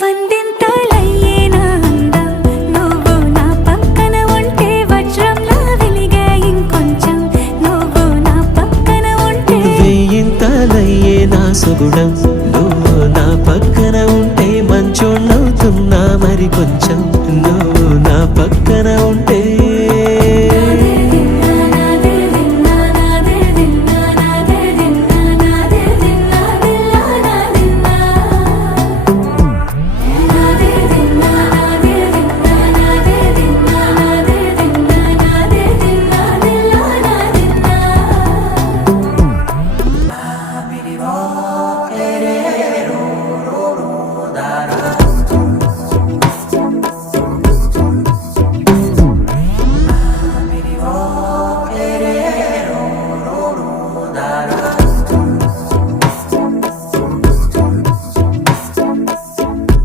వందింతలయ్యేనా అందం నువ్వు నా పక్కన ఉంటే వజ్రంలా వెలిగే ఇంకొంచెం నువ్వు నా పక్కన ఉంటే వెయ్యింతలయ్యేనా సుగుణం నువ్వు నా పక్కన ఉంటే మంచోళ్ళవుతున్నా మరి కొంచెం